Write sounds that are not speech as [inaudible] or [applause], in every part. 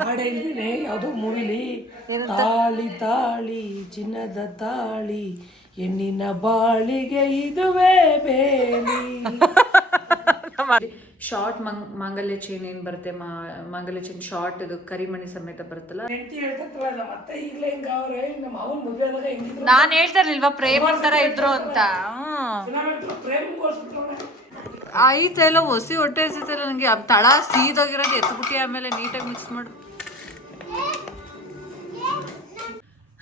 ಹಾಡೇ ಇಲ್ವೇನೆ ಯಾವುದೋ ಮೂವಿಲಿ ತಾಳಿ ತಾಳಿ ಚಿನ್ನದ ತಾಳಿ ಹೆಣ್ಣಿನ ಬಾಳಿಗೆ ಇದುವೇ ಬೇಲಿ. ಶಾರ್ಟ್ ಮಂಗ್ ಮಾಂಗಲ್ಯ ಚೈನ್ ಏನ್ ಬರುತ್ತೆ? ಮಾ ಮಾಂಗಲ್ಯ ಚೈನ್ ಶಾರ್ಟ್ ಇದು ಕರಿಮಣಿ ಸಮೇತ ಬರುತ್ತಲ್ಲ? ನಾನು ಹೇಳ್ತಾರಲ್ವಾ ಪ್ರೇಮ ತರ ಇದ್ರು ಅಂತ? ಐತೆಲ್ಲ ಹೊಸಿ ಹೊಟ್ಟೆ ಹಸಿತಲ್ಲ ನನಗೆ ತಳ ಸೀದೋಗಿರೋದು ಎತ್ಬಿಟ್ಟು ಆಮೇಲೆ ನೀಟಾಗಿ ಮಿಕ್ಸ್ ಮಾಡು.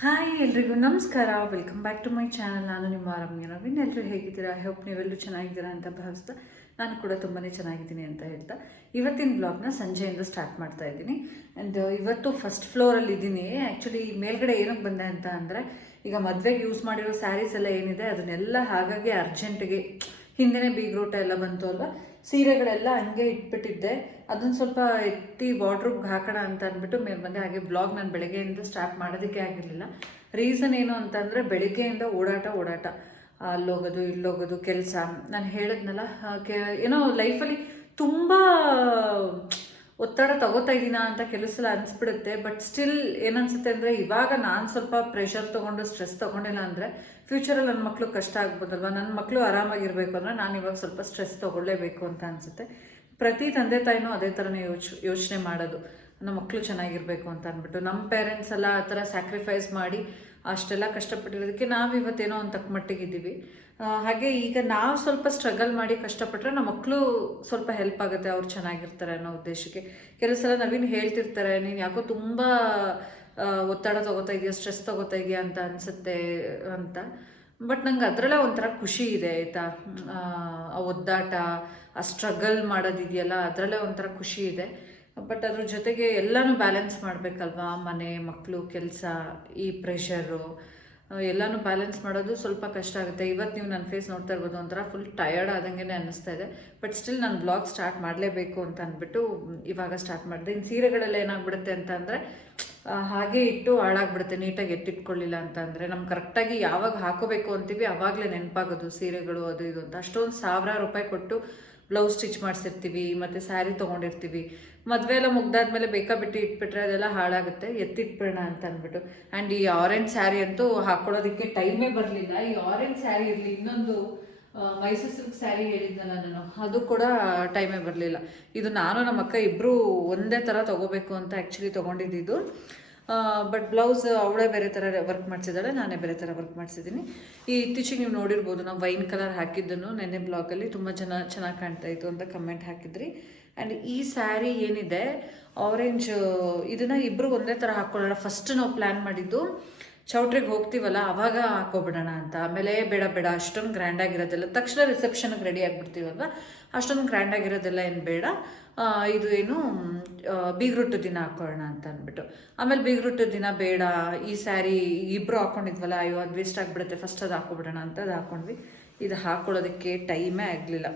ಹಾಯ್ ಎಲ್ರಿಗೂ ನಮಸ್ಕಾರ. Welcome back to my channel ನಾನು ನಿಮ್ಮ ಆರಾಮ್ಯ ನವೀನ್. ಎಲ್ಲರೂ ಹೇಗಿದ್ದೀರಾ? ಐ ಹೋಪ್ ನೀವೆಲ್ಲರೂ ಚೆನ್ನಾಗಿದ್ದೀರಾ ಅಂತ ಭಾವಿಸ್ತಾ ನಾನು ಕೂಡ ತುಂಬಾ ಚೆನ್ನಾಗಿದ್ದೀನಿ ಅಂತ ಹೇಳ್ತಾ ಇವತ್ತಿನ ಬ್ಲಾಗ್ನ ಸಂಜೆಯಿಂದ ಸ್ಟಾರ್ಟ್ ಮಾಡ್ತಾ ಇದ್ದೀನಿ. ಆ್ಯಂಡ್ ಇವತ್ತು ಫಸ್ಟ್ ಫ್ಲೋರಲ್ಲಿ ಇದ್ದೀನಿ. ಆ್ಯಕ್ಚುಲಿ ಮೇಲ್ಗಡೆ ಏನಕ್ಕೆ ಬಂದೆ ಅಂತ ಅಂದರೆ, ಈಗ ಮದುವೆಗೆ ಯೂಸ್ ಮಾಡಿರೋ ಸ್ಯಾರೀಸ್ ಎಲ್ಲ ಏನಿದೆ, ಅದನ್ನೆಲ್ಲ ಹಾಗಾಗಿ ಅರ್ಜೆಂಟಿಗೆ ಹಿಂದೆನೇ ಬೀಗ್ರೂಟ ಎಲ್ಲ ಬಂತು ಅಲ್ವಾ? ಸೀರೆಗಳೆಲ್ಲ ಹಂಗೆ ಇಟ್ಬಿಟ್ಟಿದ್ದೆ. ಅದನ್ನು ಸ್ವಲ್ಪ ಎತ್ತಿ ವಾಡ್ರೂಬ್ಗೆ ಹಾಕೋಣ ಅಂತ ಅಂದ್ಬಿಟ್ಟು ಮೇಲೆ ಬಂದೆ. ಹಾಗೆ ಬ್ಲಾಗ್ ನಾನು ಬೆಳಗ್ಗೆಯಿಂದ ಸ್ಟಾರ್ಟ್ ಮಾಡೋದಕ್ಕೆ ಆಗಿರಲಿಲ್ಲ. ರೀಸನ್ ಏನು ಅಂತಂದರೆ ಬೆಳಗ್ಗೆಯಿಂದ ಓಡಾಟ ಓಡಾಟ. ಅಲ್ಲೋಗೋದು, ಇಲ್ಲೋಗೋದು, ಕೆಲಸ. ನಾನು ಹೇಳಿದ್ನಲ್ಲ ಕೆ, ಏನೋ ಲೈಫಲ್ಲಿ ತುಂಬ ಒತ್ತಡ ತಗೋತಾ ಇದ್ದೀನ ಅಂತ ಕೆಲವು ಸಲ ಅನಿಸ್ಬಿಡುತ್ತೆ. ಬಟ್ ಸ್ಟಿಲ್ ಏನನ್ಸುತ್ತೆ ಅಂದರೆ ಇವಾಗ ನಾನು ಸ್ವಲ್ಪ ಪ್ರೆಷರ್ ತೊಗೊಂಡು ಸ್ಟ್ರೆಸ್ ತೊಗೊಂಡಿಲ್ಲ ಅಂದರೆ ಫ್ಯೂಚರಲ್ಲಿ ನನ್ನ ಮಕ್ಕಳು ಕಷ್ಟ ಆಗ್ಬೋದಲ್ವ? ನನ್ನ ಮಕ್ಕಳು ಆರಾಮಾಗಿರಬೇಕು ಅಂದರೆ ನಾನು ಇವಾಗ ಸ್ವಲ್ಪ ಸ್ಟ್ರೆಸ್ ತೊಗೊಳ್ಳೇಬೇಕು ಅಂತ ಅನಿಸುತ್ತೆ. ಪ್ರತಿ ತಂದೆ ತಾಯಿನೂ ಅದೇ ಥರನೇ ಯೋಚ್, ಯೋಚನೆ ಮಾಡೋದು. ನಮ್ಮ ಮಕ್ಕಳು ಚೆನ್ನಾಗಿರಬೇಕು ಅಂತ ಅಂದ್ಬಿಟ್ಟು ನಮ್ಮ ಪೇರೆಂಟ್ಸ್ ಎಲ್ಲ ಆ ಥರ ಸ್ಯಾಕ್ರಿಫೈಸ್ ಮಾಡಿ ಅಷ್ಟೆಲ್ಲ ಕಷ್ಟಪಟ್ಟಿರೋದಕ್ಕೆ ನಾವು ಇವತ್ತೇನೋ ಒಂದು ತಕ್ಕ ಮಟ್ಟಿಗಿದ್ದೀವಿ ಹಾಗೆ ಈಗ ನಾವು ಸ್ವಲ್ಪ ಸ್ಟ್ರಗಲ್ ಮಾಡಿ ಕಷ್ಟಪಟ್ಟರೆ ನಮ್ಮ ಮಕ್ಕಳು ಸ್ವಲ್ಪ ಹೆಲ್ಪ್ ಆಗುತ್ತೆ, ಅವ್ರು ಚೆನ್ನಾಗಿರ್ತಾರೆ ಅನ್ನೋ ಉದ್ದೇಶಕ್ಕೆ. ಕೆಲವು ಸಲ ನವೀನ್ ಹೇಳ್ತಿರ್ತಾರೆ, ನೀನು ಯಾಕೋ ತುಂಬ ಒತ್ತಡ ತಗೋತಾ ಇದೆಯಾ ಸ್ಟ್ರೆಸ್ ತಗೋತಾ ಇದೆಯಾ ಅಂತ ಅನಿಸುತ್ತೆ ಅಂತ. ಬಟ್ ನಂಗೆ ಅದರಲ್ಲೇ ಒಂಥರ ಖುಷಿ ಇದೆ, ಆಯಿತಾ? ಆ ಒದ್ದಾಟ, ಆ ಸ್ಟ್ರಗಲ್ ಮಾಡೋದಿದೆಯಲ್ಲ, ಅದರಲ್ಲೇ ಒಂಥರ ಖುಷಿ ಇದೆ. ಬಟ್ ಅದ್ರ ಜೊತೆಗೆ ಎಲ್ಲನೂ ಬ್ಯಾಲೆನ್ಸ್ ಮಾಡಬೇಕಲ್ವಾ? ಮನೆ ಮಕ್ಕಳು ಕೆಲಸ, ಈ ಪ್ರೆಷರು ಎಲ್ಲನೂ ಬ್ಯಾಲೆನ್ಸ್ ಮಾಡೋದು ಸ್ವಲ್ಪ ಕಷ್ಟ ಆಗುತ್ತೆ. ಇವತ್ತು ನೀವು ನನ್ನ ಫೇಸ್ ನೋಡ್ತಾ ಇರ್ಬೋದು ಒಂಥರ ಫುಲ್ ಟಯರ್ಡ್ ಆದಂಗೆ ಅನ್ನಿಸ್ತಾ ಇದೆ. ಬಟ್ ಸ್ಟಿಲ್ ನಾನು ಬ್ಲಾಗ್ ಸ್ಟಾರ್ಟ್ ಮಾಡಲೇಬೇಕು ಅಂತ ಅಂದ್ಬಿಟ್ಟು ಇವಾಗ ಸ್ಟಾರ್ಟ್ ಮಾಡಿದೆ. ಇನ್ನು ಸೀರೆಗಳೆಲ್ಲ ಏನಾಗ್ಬಿಡುತ್ತೆ ಅಂತ ಅಂದರೆ ಹಾಗೆ ಇಟ್ಟು ಹಾಳಾಗ್ಬಿಡುತ್ತೆ. ನೀಟಾಗಿ ಎತ್ತಿಟ್ಕೊಳ್ಳಿಲ್ಲ ಅಂತ ಅಂದರೆ. ನಮ್ಗೆ ಕರೆಕ್ಟಾಗಿ ಯಾವಾಗ ಹಾಕೋಬೇಕು ಅಂತೀವಿ ಆವಾಗಲೇ ನೆನಪಾಗೋದು ಸೀರೆಗಳು, ಅದು ಇದು ಅಂತ. ಅಷ್ಟೊಂದು ಸಾವಿರಾರು ರೂಪಾಯಿ ಕೊಟ್ಟು ಬ್ಲೌಸ್ ಸ್ಟಿಚ್ ಮಾಡಿಸಿರ್ತೀವಿ, ಮತ್ತು ಸ್ಯಾರಿ ತೊಗೊಂಡಿರ್ತೀವಿ. ಮದುವೆ ಎಲ್ಲ ಮುಗ್ದಾದ್ಮೇಲೆ ಬೇಕಾಬಿಟ್ಟು ಇಟ್ಬಿಟ್ರೆ ಅದೆಲ್ಲ ಹಾಳಾಗುತ್ತೆ. ಎತ್ತಿಟ್ಬಿಡೋಣ ಅಂತ ಅಂದ್ಬಿಟ್ಟು. ಆ್ಯಂಡ್ ಈ ಆರೆಂಜ್ ಸ್ಯಾರಿ ಅಂತೂ ಹಾಕೊಳ್ಳೋದಕ್ಕೆ ಟೈಮೇ ಬರಲಿಲ್ಲ. ಈ ಆರೆಂಜ್ ಸ್ಯಾರಿ ಇರಲಿ, ಇನ್ನೊಂದು ಮೈಸೂರು ಸಿಲ್ಕ್ ಸ್ಯಾರಿ ಹೇಳಿದ್ನಲ್ಲ ನಾನು, ಅದು ಕೂಡ ಟೈಮೇ ಬರಲಿಲ್ಲ. ಇದು ನಾನು ನಮ್ಮ ಅಕ್ಕ ಇಬ್ಬರು ಒಂದೇ ಥರ ತೊಗೋಬೇಕು ಅಂತ ಆ್ಯಕ್ಚುಲಿ ತೊಗೊಂಡಿದ್ದು ಬಟ್ ಬ್ಲೌಸ್ ಅವಳೇ ಬೇರೆ ಥರ ವರ್ಕ್ ಮಾಡಿಸಿದ್ದಾಳೆ, ನಾನೇ ಬೇರೆ ಥರ ವರ್ಕ್ ಮಾಡಿಸಿದ್ದೀನಿ. ಈ ಇತ್ತೀಚೆಗೆ ನೀವು ನೋಡಿರ್ಬೋದು, ನಾವು ವೈನ್ ಕಲರ್ ಹಾಕಿದ್ದನ್ನು ನೆನ್ನೆ ಬ್ಲಾಗಲ್ಲಿ ತುಂಬ ಜನ ಚೆನ್ನಾಗಿ ಕಾಣ್ತಾ ಇತ್ತು ಅಂತ ಕಮೆಂಟ್ ಹಾಕಿದ್ರಿ. ಆ್ಯಂಡ್ ಈ ಸ್ಯಾರಿ ಏನಿದೆ ಆರೆಂಜ್ ಇದನ್ನು ಇಬ್ಬರು ಒಂದೇ ಥರ ಹಾಕ್ಕೊಳ್ಳೋಣ ಫಸ್ಟ್ ನಾವು ಪ್ಲ್ಯಾನ್ ಮಾಡಿದ್ದು ಚೌಟ್ರಿಗೆ ಹೋಗ್ತೀವಲ್ಲ, ಅವಾಗ ಹಾಕೋಬಿಡೋಣ ಅಂತ. ಆಮೇಲೆ ಬೇಡ ಬೇಡ, ಅಷ್ಟೊಂದು ಗ್ರ್ಯಾಂಡ್ ಆಗಿರೋದೆಲ್ಲ ತಕ್ಷಣ ರಿಸೆಪ್ಷನ್ಗೆ ರೆಡಿ ಆಗಿಬಿಡ್ತೀವಲ್ವ? ಅಷ್ಟೊಂದು ಗ್ರ್ಯಾಂಡ್ ಆಗಿರೋದೆಲ್ಲ ಏನು ಬೇಡ. ಇದು ಏನು ಬೀಗ್ರೊಟ್ಟು ದಿನ ಹಾಕೊಳ್ಳೋಣ ಅಂತ ಅಂದ್ಬಿಟ್ಟು. ಆಮೇಲೆ ಬೀಗ್ರೊಟ್ಟು ದಿನ ಬೇಡ, ಈ ಸ್ಯಾರಿ ಇಬ್ಬರು ಹಾಕೊಂಡಿದ್ವಲ್ಲ, ಅಯ್ಯೋ, ಅದು ವೇಸ್ಟ್ ಆಗಿಬಿಡುತ್ತೆ. ಫಸ್ಟ್ ಅದು ಹಾಕೊಬಿಡೋಣ ಅಂತ ಅದು ಹಾಕೊಂಡ್ವಿ. ಇದು ಹಾಕೊಳ್ಳೋದಕ್ಕೆ ಟೈಮೇ ಆಗಲಿಲ್ಲ.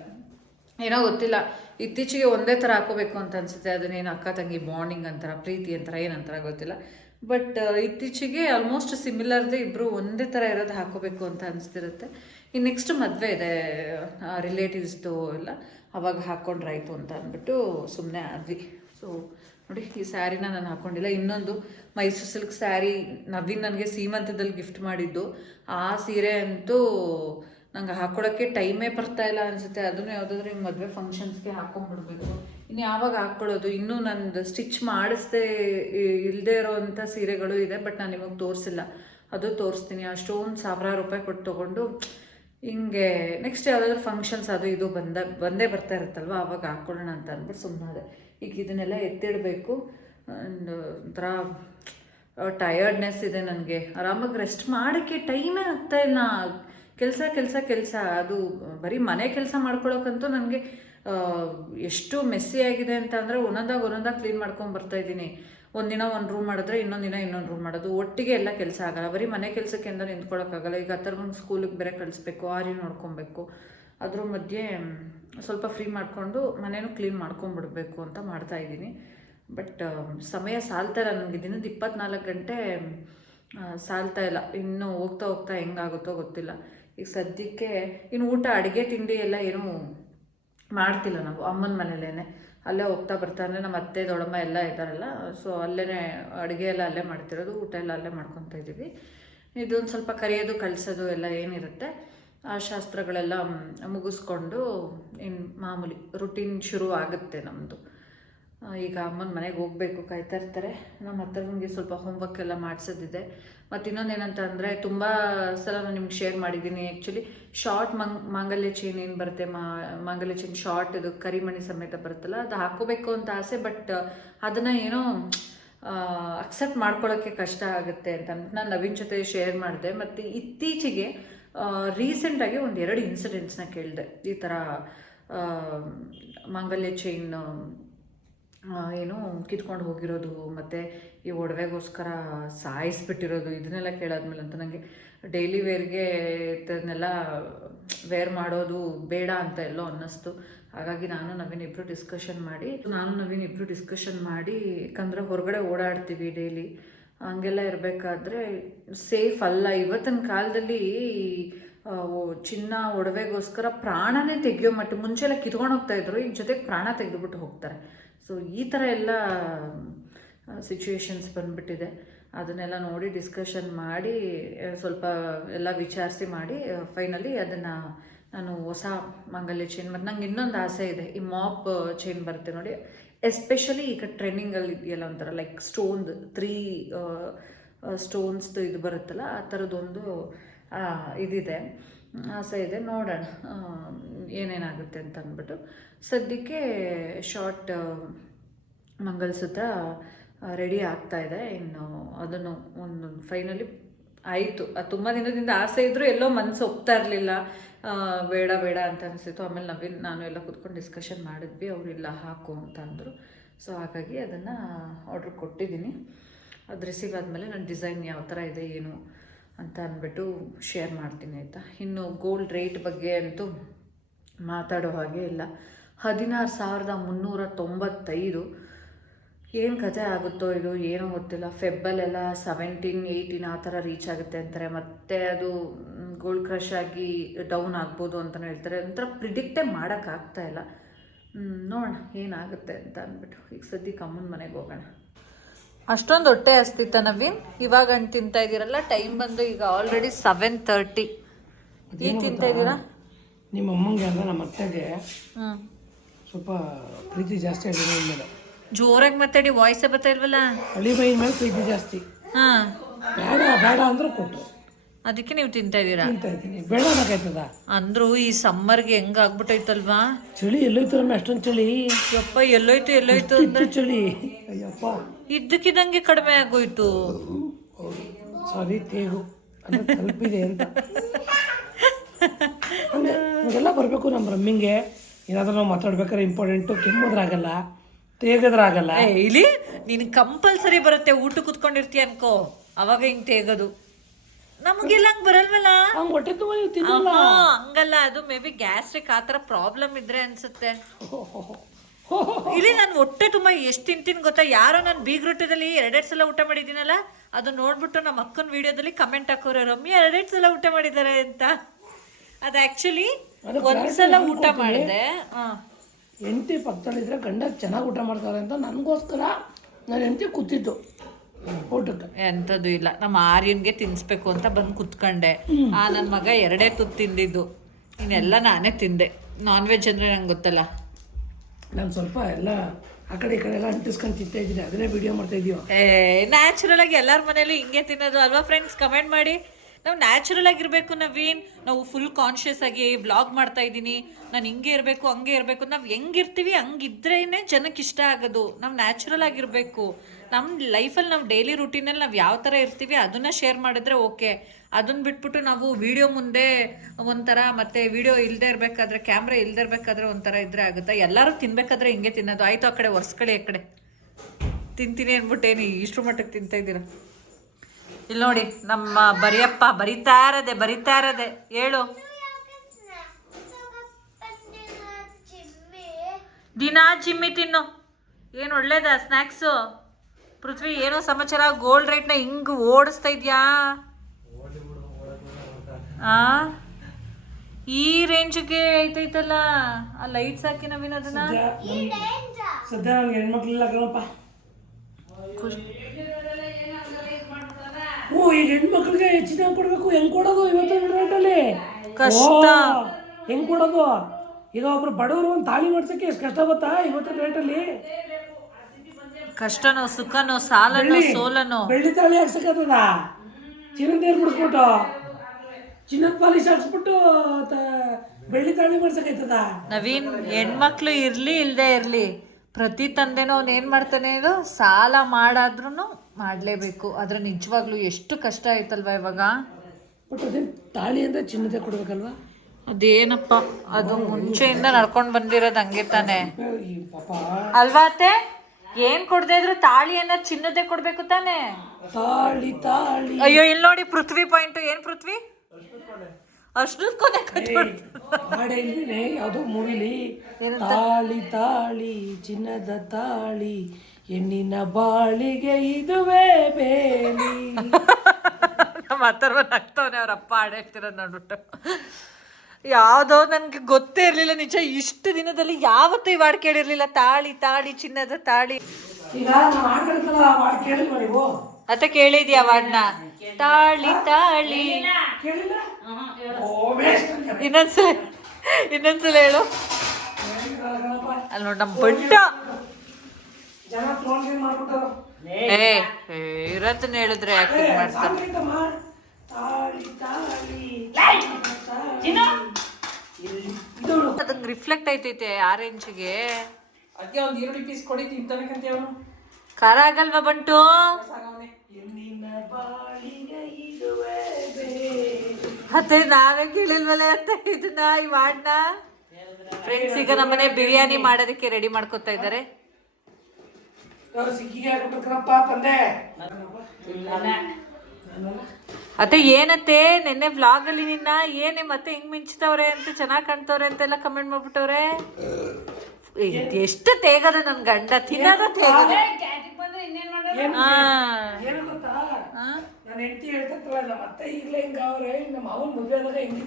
ಏನೋ ಗೊತ್ತಿಲ್ಲ. ಇತ್ತೀಚೆಗೆ ಒಂದೇ ಥರ ಹಾಕೋಬೇಕು ಅಂತ ಅನಿಸುತ್ತೆ. ಅದನ್ನೇನು ಅಕ್ಕ ತಂಗಿ ಬಾಂಡಿಂಗ್ ಅಂತಾರ, ಪ್ರೀತಿ ಅಂತಾರ, ಏನಂತಾರ ಗೊತ್ತಿಲ್ಲ. ಬಟ್ ಇತ್ತೀಚೆಗೆ ಆಲ್ಮೋಸ್ಟ್ ಸಿಮಿಲರ್ದೇ ಇಬ್ಬರು ಒಂದೇ ಥರ ಇರೋದು ಹಾಕೋಬೇಕು ಅಂತ ಅನಿಸ್ತಿರುತ್ತೆ. ಈ ನೆಕ್ಸ್ಟ್ ಮದುವೆ ಇದೆ ರಿಲೇಟಿವ್ಸ್ದು ಎಲ್ಲ. ಅವಾಗ ಹಾಕ್ಕೊಂಡ್ರಾಯ್ತು ಅಂತ ಅಂದ್ಬಿಟ್ಟು ಸುಮ್ಮನೆ ಆದ್ವಿ. ಸೊ ನೋಡಿ, ಈ ಸ್ಯಾರಿನ ನಾನು ಹಾಕ್ಕೊಂಡಿಲ್ಲ ಇನ್ನೊಂದು ಮೈಸೂರು ಸಿಲ್ಕ್ ಸ್ಯಾರಿ ನವೀನ್ ನನಗೆ ಸೀಮಂತದಲ್ಲಿ ಗಿಫ್ಟ್ ಮಾಡಿದ್ದು. ಆ ಸೀರೆ ಅಂತೂ ನಂಗೆ ಹಾಕ್ಕೊಡೋಕ್ಕೆ ಟೈಮೇ ಬರ್ತಾ ಇಲ್ಲ ಅನಿಸುತ್ತೆ. ಅದನ್ನು ಯಾವುದಾದ್ರೂ ಮದುವೆ ಫಂಕ್ಷನ್ಸ್ಗೆ ಹಾಕೊಂಡ್ಬಿಡ್ಬೇಕು ಇನ್ನು ಯಾವಾಗ ಹಾಕ್ಕೊಳ್ಳೋದು? ಇನ್ನೂ ನಂದು ಸ್ಟಿಚ್ ಮಾಡಿಸ್ದೆ ಇಲ್ಲದೆ ಇರೋವಂಥ ಸೀರೆಗಳು ಇದೆ ಬಟ್ ನಾನು ನಿಮಗೆ ತೋರಿಸಿಲ್ಲ. ಅದು ತೋರಿಸ್ತೀನಿ. ಅಷ್ಟೊಂದು ಸಾವಿರಾರು ರೂಪಾಯಿ ಕೊಟ್ಟು ತೊಗೊಂಡು ಹಿಂಗೆ ನೆಕ್ಸ್ಟ್ ಯಾವುದಾದ್ರು ಫಂಕ್ಷನ್ಸ್ ಅದು ಇದು ಬಂದ, ಬಂದೇ ಬರ್ತಾ ಇರುತ್ತಲ್ವ? ಆವಾಗ ಹಾಕ್ಕೊಳ್ಳೋಣ ಅಂತ ಅಂದ್ಬಿಟ್ಟು ಸುಮ್ಮನೆ ಈಗ ಇದನ್ನೆಲ್ಲ ಎತ್ತಿಡಬೇಕು. ಒಂದು ಒಂಥರ ಟಯರ್ಡ್ನೆಸ್ ಇದೆ ನನಗೆ. ಆರಾಮಾಗಿ ರೆಸ್ಟ್ ಮಾಡೋಕ್ಕೆ ಟೈಮೇ ಆಗ್ತಾ ಇಲ್ಲ. ಕೆಲಸ ಕೆಲಸ ಕೆಲಸ. ಅದು ಬರೀ ಮನೆ ಕೆಲಸ ಮಾಡ್ಕೊಳ್ಳೋಕ್ಕಂತೂ ನನಗೆ ಎಷ್ಟು ಮೆಸ್ಸಿ ಆಗಿದೆ ಅಂತ ಅಂದರೆ ಒಂದೊಂದಾಗ ಒಂದೊಂದಾಗ ಕ್ಲೀನ್ ಮಾಡ್ಕೊಂಡು ಬರ್ತಾ ಇದ್ದೀನಿ. ಒಂದಿನ ಒಂದು ರೂಮ್ ಮಾಡಿದ್ರೆ ಇನ್ನೊಂದು ದಿನ ಇನ್ನೊಂದು ರೂಮ್ ಮಾಡೋದು. ಒಟ್ಟಿಗೆ ಎಲ್ಲ ಕೆಲಸ ಆಗಲ್ಲ. ಬರೀ ಮನೆ ಕೆಲಸಕ್ಕೆ ಅಂತ ನಿಂತ್ಕೊಳ್ಳೋಕ್ಕಾಗಲ್ಲ ಈಗ ಹತ್ತರ್ಗಂಗೆ ಸ್ಕೂಲಿಗೆ ಬೇರೆ ಕಳಿಸ್ಬೇಕು ಆರಿ ನೋಡ್ಕೊಬೇಕು. ಅದ್ರ ಮಧ್ಯೆ ಸ್ವಲ್ಪ ಫ್ರೀ ಮಾಡಿಕೊಂಡು ಮನೇನೂ ಕ್ಲೀನ್ ಮಾಡ್ಕೊಂಡ್ಬಿಡ್ಬೇಕು ಅಂತ ಮಾಡ್ತಾ ಇದ್ದೀನಿ. ಬಟ್ ಸಮಯ ಸಾಲ್ತಾ ಇಲ್ಲ ನನಗೆ. ದಿನದ ಇಪ್ಪತ್ನಾಲ್ಕು ಗಂಟೆ ಸಾಲ್ತಾ ಇಲ್ಲ. ಇನ್ನು ಹೋಗ್ತಾ ಹೋಗ್ತಾ ಹೆಂಗಾಗುತ್ತೋ ಗೊತ್ತಿಲ್ಲ. ಈಗ ಸದ್ಯಕ್ಕೆ ಇನ್ನು ಊಟ, ಅಡುಗೆ, ತಿಂಡಿ ಎಲ್ಲ ಏನೂ ಮಾಡ್ತಿಲ್ಲ ನಾವು, ಅಮ್ಮನ ಮನೇಲೇ ಅಲ್ಲೇ ಹೋಗ್ತಾ ಬರ್ತಾನೆ ನಮ್ಮ ಅತ್ತೆ, ದೊಡ್ಡಮ್ಮ ಎಲ್ಲ ಇದ್ದಾರಲ್ಲ ಸೊ ಅಲ್ಲೇ ಅಡುಗೆ ಎಲ್ಲ ಅಲ್ಲೇ ಮಾಡ್ತಿರೋದು, ಊಟ ಎಲ್ಲ ಅಲ್ಲೇ ಮಾಡ್ಕೊತಾ ಇದ್ದೀವಿ. ಇದೊಂದು ಸ್ವಲ್ಪ ಕರಿಯೋದು, ಕಳಿಸೋದು ಎಲ್ಲ ಏನಿರುತ್ತೆ, ಆ ಶಾಸ್ತ್ರಗಳೆಲ್ಲ ಮುಗಿಸ್ಕೊಂಡು ಇನ್ನು ಮಾಮೂಲಿ ರುಟೀನ್ ಶುರು ಆಗುತ್ತೆ ನಮ್ಮದು ಈಗ ಅಮ್ಮನ ಮನೆಗೆ ಹೋಗಬೇಕು ಕಾಯ್ತಾ ಇರ್ತಾರೆ, ನಮ್ಮ ಹತ್ರನಿಗೆ ಸ್ವಲ್ಪ ಹೋಮ್ವರ್ಕ್ ಎಲ್ಲ ಮಾಡಿಸೋದಿದೆ. ಮತ್ತು ಇನ್ನೊಂದು ಏನಂತ ಅಂದರೆ ತುಂಬ ಸಲ ನಾನು ನಿಮ್ಗೆ ಶೇರ್ ಮಾಡಿದ್ದೀನಿ ಆ್ಯಕ್ಚುಲಿ ಶಾರ್ಟ್ ಮಂಗ್, ಮಾಂಗಲ್ಯ ಚೈನ್ ಏನು ಬರುತ್ತೆ? ಮಾ, ಮಾಂಗಲ್ಯ ಚೈನ್ ಶಾರ್ಟ್ ಇದು ಕರಿಮಣಿ ಸಮೇತ ಬರುತ್ತಲ್ಲ, ಅದು ಹಾಕೋಬೇಕು ಅಂತ ಆಸೆ ಬಟ್ ಅದನ್ನು ಏನೋ ಅಕ್ಸೆಪ್ಟ್ ಮಾಡ್ಕೊಳ್ಳೋಕ್ಕೆ ಕಷ್ಟ ಆಗುತ್ತೆ ಅಂತ ನಾನು ನವೀನ್ ಜೊತೆ ಶೇರ್ ಮಾಡಿದೆ. ಮತ್ತು ಇತ್ತೀಚೆಗೆ ರೀಸೆಂಟಾಗಿ ಒಂದು ಎರಡು ಇನ್ಸಿಡೆಂಟ್ಸ್ನ ಕೇಳಿದೆ. ಈ ಥರ ಮಾಂಗಲ್ಯ ಚೈನ್ ಏನು ಕಿತ್ಕೊಂಡು ಹೋಗಿರೋದು, ಮತ್ತು ಈ ಒಡವೆಗೋಸ್ಕರ ಸಾಯಿಸ್ಬಿಟ್ಟಿರೋದು, ಇದನ್ನೆಲ್ಲ ಕೇಳಾದ್ಮೇಲೆ ಅಂತ ನನಗೆ ಡೈಲಿ ವೇರ್ಗೆ ಇದನ್ನೆಲ್ಲ ವೇರ್ ಮಾಡೋದು ಬೇಡ ಅಂತ ಎಲ್ಲೋ ಅನ್ನಿಸ್ತು. ಹಾಗಾಗಿ ನಾನು ನವೀನ್ ಇಬ್ಬರು ಡಿಸ್ಕಷನ್ ಮಾಡಿ, ನಾನು ನವೀನ್ ಇಬ್ಬರು ಡಿಸ್ಕಷನ್ ಮಾಡಿ ಯಾಕಂದರೆ ಹೊರಗಡೆ ಓಡಾಡ್ತೀವಿ ಡೈಲಿ ಹಂಗೆಲ್ಲ ಇರಬೇಕಾದ್ರೆ ಸೇಫ್ ಅಲ್ಲ. ಇವತ್ತಿನ ಕಾಲದಲ್ಲಿ ಚಿನ್ನ, ಒಡವೆಗೋಸ್ಕರ ಪ್ರಾಣನೇ ತೆಗೆಯೋ ಮಟ್ಟ ಮುಂಚೆ ಎಲ್ಲ ಕಿತ್ಕೊಂಡು ಹೋಗ್ತಾ ಇದ್ರು, ಈಗ ಜೊತೆಗೆ ಪ್ರಾಣ ತೆಗೆದುಬಿಟ್ಟು ಹೋಗ್ತಾರೆ. ಸೊ ಈ ಥರ ಎಲ್ಲ ಸಿಚುವೇಶನ್ಸ್ ಬಂದ್ಬಿಟ್ಟಿದೆ. ಅದನ್ನೆಲ್ಲ ನೋಡಿ ಡಿಸ್ಕಷನ್ ಮಾಡಿ ಸ್ವಲ್ಪ ಎಲ್ಲ ವಿಚಾರಿಸಿ ಮಾಡಿ ಫೈನಲಿ ಅದನ್ನು ನಾನು ಹೊಸ ಮಾಂಗಲ್ಯ ಚೈನ್ ಮತ್ತು ನಂಗೆ ಇನ್ನೊಂದು ಆಸೆ ಇದೆ. ಈ ಮಾಪ್ ಚೈನ್ ಬರುತ್ತೆ ನೋಡಿ. ಎಸ್ಪೆಷಲಿ ಈಗ ಟ್ರೆಂಡಿಂಗಲ್ಲಿ ಇದೆಯಲ್ಲ ಒಂಥರ ಲೈಕ್ ಸ್ಟೋನ್ದು ತ್ರೀ ಸ್ಟೋನ್ಸ್ದು ಇದು ಬರುತ್ತಲ್ಲ, ಆ ಥರದ್ದೊಂದು ಇದಿದೆ. ಆಸೆ ಇದೆ, ನೋಡೋಣ. ಏನೇನಾಗುತ್ತೆ ಅಂತ ಅಂದ್ಬಿಟ್ಟು ಸದ್ಯಕ್ಕೆ ಶಾರ್ಟ್ ಮಂಗಲಸೂತ್ರ ರೆಡಿ ಆಗ್ತಾ ಇದೆ. ಇನ್ನು ಅದನ್ನು ಒಂದು ಫೈನಲಿ ಆಯಿತು. ಅದು ತುಂಬ ದಿನದಿಂದ ಆಸೆ ಇದ್ದರೂ ಎಲ್ಲೋ ಮನಸ್ಸು ಒಪ್ತಾ ಇರಲಿಲ್ಲ. ಬೇಡ ಬೇಡ ಅಂತ ಅನಿಸಿತ್ತು. ಆಮೇಲೆ ನವೀನ್, ನಾನು ಎಲ್ಲ ಕೂತ್ಕೊಂಡು ಡಿಸ್ಕಷನ್ ಮಾಡಿದ್ವಿ. ಅವರು ಇಲ್ಲ, ಹಾಕು ಅಂತ ಅಂದರು. ಸೊ, ಹಾಗಾಗಿ ಅದನ್ನು ಆರ್ಡ್ರ್ ಕೊಟ್ಟಿದ್ದೀನಿ. ಅದು ರಿಸೀವ್ ಆದಮೇಲೆ ನನ್ನ ಡಿಸೈನ್ ಯಾವ ಥರ ಇದೆ, ಏನು ಅಂತ ಅಂದ್ಬಿಟ್ಟು ಶೇರ್ ಮಾಡ್ತೀನಿ ಆಯಿತಾ? ಇನ್ನು ಗೋಲ್ಡ್ ರೇಟ್ ಬಗ್ಗೆ ಅಂತೂ ಮಾತಾಡೋ ಹಾಗೆ ಇಲ್ಲ. ಹದಿನಾರು ಸಾವಿರದ ಮುನ್ನೂರ ತೊಂಬತ್ತೈದು. ಏನು ಕತೆ ಆಗುತ್ತೋ ಇದು, ಏನೂ ಗೊತ್ತಿಲ್ಲ. ಫೆಬ್ಬಲ್ಲೆಲ್ಲ ಸೆವೆಂಟೀನ್ ಏಯ್ಟೀನ್ ಆ ಥರ ರೀಚ್ ಆಗುತ್ತೆ ಅಂತಾರೆ. ಮತ್ತೆ ಅದು ಗೋಲ್ಡ್ ಕ್ರಶ್ ಆಗಿ ಡೌನ್ ಆಗ್ಬೋದು ಅಂತಲೂ ಹೇಳ್ತಾರೆ. ಒಂಥರ ಪ್ರಿಡಿಕ್ಟೇ ಮಾಡೋಕ್ಕಾಗ್ತಾ ಇಲ್ಲ. ನೋಡೋಣ ಏನಾಗುತ್ತೆ ಅಂತ ಅಂದ್ಬಿಟ್ಟು. ಈಗ ಸದ್ಯಕ್ಕೆ ಅಮ್ಮನ ಮನೆಗೆ ಹೋಗೋಣ. ಅಷ್ಟೊಂದು ಹೊಟ್ಟೆ ಹಸ್ತಿತ್ತ ನವೀನ್? ಇವಾಗ ಹಣ್ಣು ತಿಂತಾ ಇದ್ದೀರಲ್ಲ ಟೈಮ್ ಬಂದು ಈಗ ಆಲ್ರೆಡಿ ಸೆವೆನ್ ತರ್ಟಿ ಈಗ ತಿಂತಾ ಇದ್ದೀರಾ ನಿಮ್ಮ ಅಮ್ಮಂಗೆ ಅಲ್ಲ ನಮ್ಮ ಅತ್ತೆಗೆ ಸ್ವಲ್ಪ ಪ್ರೀತಿ ಜಾಸ್ತಿ ಆಗಿದೆ ಮೇಲೆ. ಜೋರಾಗಿ ಮಾತಾಡಿ ವಾಯ್ಸೇ ಬರ್ತಾ ಇಲ್ವಲ್ಲ? ಹಳಿ ಮೈನ್ ಮೇಲೆ ಪ್ರೀತಿ ಜಾಸ್ತಿ. ಹಾಂ. ಬೇಡ ಬೇಡ ಅಂದ್ರೆ ಕೊಟ್ಟು. ಅದಕ್ಕೆ ನೀವು ತಿಂತಾ ಇದ್ದೀರಾ? ತಿಂತಾ ಇದ್ದೀನಿ. ಅಂದ್ರು ಈ ಸಮ್ಮರ್ಗೆ ಹೆಂಗ್ ಆಗ್ಬಿಟ್ಟೈತಲ್ವಾ? ಚಳಿ ಎಲ್ಲೋಯ್ತು ರಮ್ಮೆ ಅಷ್ಟೊಂದು ಚಳಿ. ಯಪ್ಪ ಎಲ್ಲೋಯ್ತು ಎಲ್ಲೋಯ್ತು ಅಂದ್ರೆ? ಚಳಿ. ಅಯ್ಯಪ್ಪ. ಇದ್ದಕ್ಕಿದ್ದಂಗೆ ಕಡಿಮೆ ಆಗೋಯ್ತು. ಸಾರಿ ತೇಗು. ಅಂದ್ರೆ ತಲುಪಿದೆ ಅಂತ. ಹಂಗೆ ಹಂಗೆಲ್ಲ ಬರಬೇಕು ನಮ್ಮ ರಮ್ಮಿಂಗೆ. ಏನಾದ್ರೂ ನಾವು ಮಾತಾಡ್ಬೇಕಾದ್ರೆ ಇಂಪಾರ್ಟೆಂಟು ಕೆಮ್ಮೋದ್ರಾಗಲ್ಲ ತೇಗದ್ರಾಗಲ್ಲ. ಏ, ಇಲ್ಲಿ ನೀನು ಕಂಪಲ್ಸರಿ ಬರುತ್ತೆ ಊಟ ಕುತ್ಕೊಂಡಿರ್ತೀಯ ಅನ್ಕೋ. ಅವಾಗ ಹಿಂಗ್ ತೇಗದು. ನಮಗೆಲ್ಲ ಹಂಗ್ ಬರಲ್ವಲ್ಲ? ಹಂಗೆ ಹೊಟ್ಟೆ ತುಂಬ ನೀವು ತಿನ್ನಲ್ಲ. ಹಾ, ಹಂಗಲ್ಲ ಅದು ಮೇ ಬಿ ಗ್ಯಾಸ್ಟ್ರಿಕ್ ಆ ಥರ ಪ್ರಾಬ್ಲಮ್ ಇದ್ರೆ ಅನ್ಸುತ್ತೆ. ಇಲ್ಲಿ ನಾನು ಹೊಟ್ಟೆ ತುಂಬಾ ಎಷ್ಟು ತಿಂತೀನಿ ಗೊತ್ತಾ? ಯಾರೋ ನಾನು ಬೀಗ್ ರೊಟ್ಟೆದಲ್ಲಿ ಎರಡೆರಡು ಸಲ ಊಟ ಮಾಡಿದ್ದೀನಲ್ಲ ಅದು ನೋಡ್ಬಿಟ್ಟು ನಮ್ಮ ಅಕ್ಕನ ವಿಡಿಯೋದಲ್ಲಿ ಕಮೆಂಟ್ ಹಾಕೋರೆ ರಮ್ಮಿ ಎರಡೆರಡು ಸಲ ಊಟ ಮಾಡಿದ್ದಾರೆ ಅಂತ. ಅದು ಆ್ಯಕ್ಚುಲಿ ಒಂದ್ಸಲ ಊಟ ಮಾಡಿದೆ. ಹಾಂ ಹೆಂಡತಿ ಪಕ್ಕದಲ್ಲಿದ್ರೆ ಗಂಡ ಚೆನ್ನಾಗಿ ಊಟ ಮಾಡ್ತಾರೆ ಅಂತ ನನಗೋಸ್ಕರ ನಾನು ಹೆಂಡತಿ ಕೂತಿದ್ದು. ಊಟಕ್ಕೆ ಎಂಥದ್ದು ಇಲ್ಲ. ನಮ್ಮ ಆರ್ಯನ್ಗೆ ತಿನ್ಸ್ಬೇಕು ಅಂತ ಬಂದು ಕುತ್ಕೊಂಡೆ. ಆ ನನ್ನ ಮಗ ಎರಡೇ ತುತ್ತು ತಿಂದಿದ್ದು. ಇನ್ನೆಲ್ಲ ನಾನೇ ತಿಂದೆ. ನಾನ್ ವೆಜ್ ಅಂದರೆ ನಂಗೆ ಗೊತ್ತಲ್ಲ. ನಾನು ಸ್ವಲ್ಪ ಎಲ್ಲ ಆ ಕಡೆ ಈ ಕಡೆ ಎಲ್ಲ ಅಂಟಿಸ್ಕೊಂಡು ತಿಂತಾ ಇದ್ದೀನಿ. ಅದನ್ನೇ ವಿಡಿಯೋ ಮಾಡ್ತಾ ಇದೀವೋ ಏ ನ್ಯಾಚುರಲ್ ಆಗಿ ಎಲ್ಲರ ಮನೇಲಿ ಹಿಂಗೆ ತಿನ್ನೋದು ಅಲ್ವಾ ಫ್ರೆಂಡ್ಸ್ ಕಮೆಂಟ್ ಮಾಡಿ. ನಾವು ನ್ಯಾಚುರಲ್ ಆಗಿರಬೇಕು ನವೀನ್. ನಾವು ಫುಲ್ ಕಾನ್ಷಿಯಸ್ ಆಗಿ ಬ್ಲಾಗ್ ಮಾಡ್ತಾ ಇದ್ದೀನಿ. ನಾನು ಹಿಂಗೆ ಇರಬೇಕು ಹಂಗೆ ಇರಬೇಕು. ನಾವು ಹೆಂಗಿರ್ತೀವಿ ಹಂಗಿದ್ರೇನೆ ಜನಕ್ಕೆ ಇಷ್ಟ ಆಗೋದು. ನಾವು ನ್ಯಾಚುರಲ್ ಆಗಿರಬೇಕು. ನಮ್ಮ ಲೈಫಲ್ಲಿ ನಾವು ಡೈಲಿ ರುಟೀನಲ್ಲಿ ನಾವು ಯಾವ ಥರ ಇರ್ತೀವಿ ಅದನ್ನ ಶೇರ್ ಮಾಡಿದ್ರೆ ಓಕೆ ಅದನ್ನ ಬಿಟ್ಬಿಟ್ಟು ನಾವು ವಿಡಿಯೋ ಮುಂದೆ ಒಂಥರ ಮತ್ತೆ ವಿಡಿಯೋ ಇಲ್ಲದೆ ಇರಬೇಕಾದ್ರೆ ಕ್ಯಾಮ್ರ ಇಲ್ಲದೆ ಇರಬೇಕಾದ್ರೆ ಒಂಥರ ಇದ್ರೆ ಆಗುತ್ತೆ. ಎಲ್ಲರೂ ತಿನ್ಬೇಕಾದ್ರೆ ಹಿಂಗೆ ತಿನ್ನೋದು. ಆಯಿತು ಆ ಕಡೆ ಒರ್ಸ್ಕಳಿ ಆ ಕಡೆ. ತಿಂತೀನಿ ಅಂದ್ಬಿಟ್ಟೇನು ಇಷ್ಟು ಮಟ್ಟಕ್ಕೆ ತಿಂತಾ ಇದ್ದೀರ? ಇಲ್ಲಿ ನೋಡಿ, ನಮ್ಮ ಬರಿಯಪ್ಪ ಬರಿತಾ ಇರೋದೆ ಬರಿತಾ ಇರೋದೆ. ಹೇಳು. ದಿನಾ ಜಿಮ್ಮಿ ತಿನ್ನು. ಏನು ಒಳ್ಳೇದ ಸ್ನ್ಯಾಕ್ಸು ಪೃಥ್ವಿ ಏನೋ ಸಮಾಚಾರ? ಗೋಲ್ಡ್ ರೇಟ್ನ ಹಿಂಗೆ ಓಡಿಸ್ತಾ ಇದ್ಯಾ? ಆ? ಈ ರೇಂಜ್ಗೆ ಐತೈತಲ್ಲ ಆ ಲೈಟ್ಸ್ ಹಾಕಿ ನಾವೇನು ಅದನ್ನ? ಸದ್ಯ ನನಗೆ ಹೆಣ್ಮಕ್ಳಿಲ್ಲ ಕಣಪ್ಪ. ಓ ಈಗ ಹೆಣ್ಮಕ್ಳಿಗೆ ಹೆಚ್ಚಿನ ಕೊಡಬೇಕು. ಹೆಂಗ್ ಕೊಡೋದು ಇವತ್ತಿನ ರೇಟಲ್ಲಿ ಕಷ್ಟ. ಹೆಂಗ್ ಕೊಡೋದು? ಈಗ ಒಬ್ರು ಬಡವರು ಒಂದು ತಾಳಿ ಮಾಡ್ಸಕ್ಕೆ ಎಷ್ಟು ಕಷ್ಟ ಗೊತ್ತಾ ಇವತ್ತಿನ ರೇಟಲ್ಲಿ ಕಷ್ಟನೋ ಸುಖನೋ ಸಾಲನೋ ಸೋಲನೋ. ಬೆಳ್ಳಿ ತಾಳಿ ಹಾಕ್ಸಕ್ಕದ ಚಿನ್ನದ ನೀರು ಬಿಡಿಸ್ಬಿಟ್ಟು ಚಿನ್ನದ ಪಾಲಿಶ್ ಹಾಕ್ಸ್ಬಿಟ್ಟು ಬೆಳ್ಳಿ ತಾಳಿ ಮಾಡ್ಸಕ್ಕೈತದ ನವೀನ್ ಹೆಣ್ಮಕ್ಳು ಇರ್ಲಿ ಇಲ್ದೇ ಇರ್ಲಿ ಪ್ರತಿ ತಂದೆನೂ ಅವ್ನು ಏನು ಮಾಡ್ತಾನೆ ಇದು? ಸಾಲ ಮಾಡಾದ್ರೂ ಮಾಡಲೇಬೇಕು. ಆದರೆ ನಿಜವಾಗ್ಲೂ ಎಷ್ಟು ಕಷ್ಟ ಆಯ್ತಲ್ವಾ ಇವಾಗ? ಬಟ್ ಅದೇನು ತಾಳಿ ಅಂದ್ರೆ ಚಿನ್ನದೇ ಕೊಡ್ಬೇಕಲ್ವಾ? ಅದೇನಪ್ಪ ಅದು ಮುಂಚೆಯಿಂದ ನಡ್ಕೊಂಡು ಬಂದಿರೋದು ಹಂಗೆ ತಾನೆ. ಅಲ್ವಾ ಅತ್ತೆ? ಏನ್ ಕೊಡದೆ ಇದ್ರು ತಾಳಿಯನ್ನ ಚಿನ್ನದೇ ಕೊಡ್ಬೇಕು ತಾನೆ? ತಾಳಿ ತಾಳಿ. ಅಯ್ಯೋ ಇಲ್ಲಿ ನೋಡಿ ಪೃಥ್ವಿ ಪಾಯಿಂಟ್ ಏನ್ ಪೃಥ್ವಿ? ಅಷ್ಟು ಕೊನೆ ಇಲ್ವೇನೆ? ಯಾವುದೋ ಮೂವಿಲಿ. ತಾಳಿ ತಾಳಿ ಚಿನ್ನದ ತಾಳಿ. ಹೆಣ್ಣಿನ ಬಾಳಿಗೆ ಇದುವೇ ಬೇಲಿ. ನಮ್ಮ ಅಥರ್ವ ನಗ್ತವನೆ ಅವ್ರ ಅಪ್ಪ ಹಾಡು ಹೇಳ್ತಿರೋದು ನೋಡ್ಬಿಟ್ಟು. ಯಾವುದೋ ನನಗೆ ಗೊತ್ತೇ ಇರಲಿಲ್ಲ ನಿಜ. ಇಷ್ಟು ದಿನದಲ್ಲಿ ಯಾವತ್ತೂ ಈ ಹಾಡು ಕೇಳಿರ್ಲಿಲ್ಲ. ತಾಳಿ ತಾಳಿ ಚಿನ್ನದ ತಾಳಿ. ಅತ ಕೇಳಿದ್ಯಾ ವಾಡ್ನ ತಾಳಿ ತಾಳಿ. ಇನ್ನೊಂದ್ಸಲ ಇನ್ನೊಂದ್ಸಲ ಹೇಳು. ಅಲ್ಲಿ ನೋಡಿ ನಮ್ಮ ಮಾಡ್ಬಿಟ್ಟಾರ ಏ ಇರತ್ತನ್ನ ಹೇಳಿದ್ರೆ ಯಾಕೆ ತಾಳಿ ಮಾಡ್ತಾರೆ ಸಾಕೈತಮ್ಮ ತಾಳಿ ತಾಳಿ ಇದು ಅದಂಗೆ ರಿಫ್ಲೆಕ್ಟ್ ಆಯ್ತೈತೆ ಆರೆಂಜ್ಗೆ ಅದಕ್ಕೆ ಒಂದು ಈರುಳ್ಳಿ ಪೀಸ್ ಕೊಡಿ ತಿಂತಾನಕಂತ ಅವನು. ಖಾರ ಆಗಲ್ವಾ ಬಂಟು? ಅತ್ತೆ ನಾವೇ ಕೇಳಿಲ್ವಲ್ಲ ಅತ್ತೆ ಇದನ್ನ ಈ ವಾಡ್ನ ಫ್ರೆಂಡ್ಸ್ ಈಗ ನಮ್ಮನೆ ಬಿರಿಯಾನಿ ಮಾಡೋದಕ್ಕೆ ರೆಡಿ ಮಾಡ್ಕೊತಾ ಇದ್ದಾರೆ. ಸಿಕ್ಕಿಗೆ ಹಾಕ್ಬಿಟ್ರಪ್ಪ ತಂದೆ? ಅತ್ತೆ ಏನತ್ತೆ? ನಿನ್ನೆ ವ್ಲಾಗ್ ಅಲ್ಲಿ ನಿನ್ನ ಏನೇ ಮತ್ತೆ ಹಿಂಗ್ ಮಿಂಚ್ತವ್ರೆ ಅಂತ ಚೆನ್ನಾಗ್ ಕಾಣ್ತವ್ರೆ ಅಂತೆಲ್ಲ ಕಮೆಂಟ್ ಮಾಡ್ಬಿಟ್ಟವ್ರೆ? ಎಷ್ಟು ತೇಗದ ನನ್ ಗಂಡ ತಿನ್ನೋದ ತೇಗದ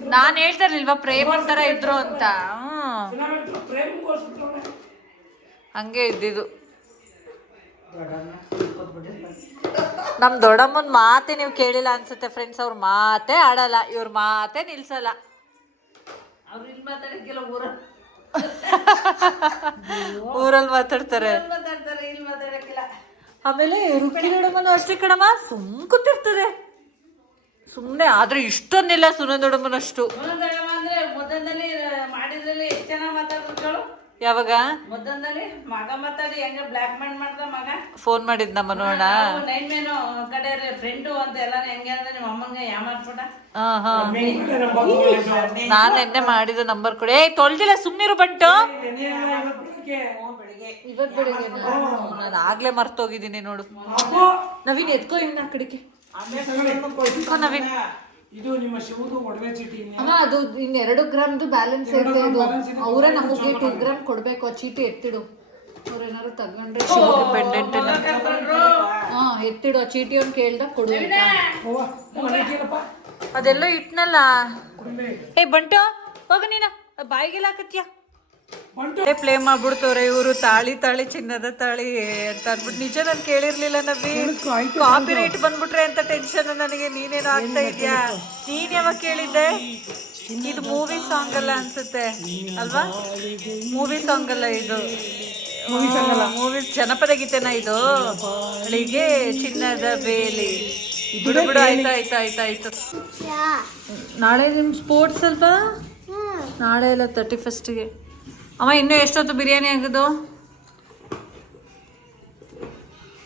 ನಾನು ಹೇಳ್ತಾ ಇರ್ಲಿಲ್ವಾ ಪ್ರೇಮ್ ತರ ಇದ್ರು ಅಂತ? ಹಂಗೆ ಇದ್ದಿದ್ದು. ನಮ್ ದೊಡ್ಡಮ್ಮನ ಮಾತೆ ನೀವು ಕೇಳಿಲ್ಲ ಅನ್ಸುತ್ತೆ ಫ್ರೆಂಡ್ಸ್ ಅವ್ರ ಮಾತೇ ಆಡಲ್ಲ ಇವ್ರ ಮಾತೇ ನಿಲ್ಸಲ್ಲ. [laughs] ಊರಲ್ಲಿ ಮಾತಾಡ್ತಾರೆ. ಆಮೇಲೆ ರುಕ್ಕಿ ದೊಡ್ಡಮ್ಮನು ಅಷ್ಟೇ ಕಣಮ್ಮ ಸುಮ್ ಕೂತಿರ್ತದೆ. ಸುಮ್ಮನೆ ಆದ್ರೆ ಇಷ್ಟೊಂದಿಲ್ಲ ಸುನ ದೊಡ್ಡಮ್ಮನಷ್ಟು. ಅಷ್ಟು ಅಂದ್ರೆ ಮೊದಲದಲ್ಲಿ ಮಾಡಿದ್ರಲ್ಲಿ ಎಷ್ಟು ಯಾವಾಗ? ಮೊದಲದಲ್ಲಿ ಮಗ ಮಾತಾಡಿ ಹೆಂಗ ಬ್ಲ್ಯಾಕ್ ಮೇಲ್ ಮಾಡ್ದ ಮಗ? ಫೋನ್ ಮಾಡಿದ್ ನಮ್ಮ ನೋಡ ನೈನ್ ಮೇನು ಕಡೆ ಫ್ರೆಂಡು ಅಂತ ಎಲ್ಲ ಹೆಂಗೆ ಅಂದ್ರೆ ನಿಮ್ಮ ಅಮ್ಮನ್ಗೆ ಯಾಮಾರ್ಸ್ಬಿಟ್ಟ ಹಾ ಹಾ. ನಾನ್ ಎನ್ನೆ ಮಾಡಿದ ನಂಬರ್ ಕೊಡಿ. ಏ ತೊಳ್ದಿಲ್ಲ ಸುಮ್ಮನಿರು ಬಂಟು. ಬೆಳಿಗ್ಗೆ. ನಾನು ಆಗ್ಲೇ ಮರ್ತೋಗಿದ್ದೀನಿ ನೋಡು. ನವೀನ್ ಎತ್ಕೋ ಇನ್ನ ಕಡೆಗೆ. ನವೀನ್. ಇದು ನಿಮ್ಮ ಶಿವದು ಒಡವೆ ಚೀಟಿ ಅಮ್ಮ ಅದು ಇನ್ ಎರಡು ಗ್ರಾಮ್ದು ಬ್ಯಾಲೆನ್ಸ್ ಐತೆ ಇದು ಅವರೇ ನಮಗೆ ಟೂ ಗ್ರಾಮ್ ಕೊಡ್ಬೇಕು ಆ ಚೀಟಿ ಎತ್ತಿಡು. ಅವ್ರೇನಾದ್ರು ತಗೊಂಡ್ರೆ ಶಿವಗೆ ಪೆಂಡೆಂಟ್ ಹಾ ಎತ್ತಿಡು ಆ ಚೀಟಿ ಅವ್ನು ಕೇಳ್ದ ಕೊಡು ಅದೆಲ್ಲ ಇಟ್ನಲ್ಲ. ಏ ಬಂಟು ಹೋಗ ನೀನು. ಬಾಯಿಗೆಲ್ಲ ಹಾಕತ್ಯಾ? ಪ್ಲೇ ಮಾಡ್ಬಿಡ್ತವ್ರೆ ಇವರು ತಾಳಿ ತಾಳಿ ಚಿನ್ನದ ತಾಳಿ ಅಂತ ಅನ್ಬಿಟ್ಟು ನಿಜ ನಾನು ಕೇಳಿರ್ಲಿಲ್ಲ ನವಿ ಕಾಪಿ ರೇಟ್ ಬಂದ್ಬಿಟ್ರೆ ಅಂತ ಟೆನ್ಷನ್ ನನಗೆ? ನೀನೇನು ಆಗ್ತಾ ಇದ್ಯಾ? ನೀನ್ ಯಾವಾಗ ಕೇಳಿದ್ದೆ? ಇದು ಮೂವಿ ಸಾಂಗ್ ಅಲ್ಲ ಅನ್ಸುತ್ತೆ ಅಲ್ವಾ? ಮೂವಿ ಸಾಂಗ್ ಅಲ್ಲ ಇದು. ಮೂವಿ ಜನಪದ ಗೀತೆನ ಇದು? ಅಳಿಗೆ ಚಿನ್ನದ ಬೇಲಿ. ಬಿಡು ಬಿಡು ಆಯ್ತು ಆಯ್ತು ಆಯ್ತು ಆಯ್ತು. ನಾಳೆ ನಿಮ್ ಸ್ಪೋರ್ಟ್ಸ್ ಅಲ್ವಾ? ನಾಳೆ ಇಲ್ಲ ತರ್ಟಿ ಫಸ್ಟಿಗೆ ಅಮ್ಮ, ಇನ್ನೂ ಎಷ್ಟೊತ್ತು ಬಿರಿಯಾನಿ ಆಗೋದು?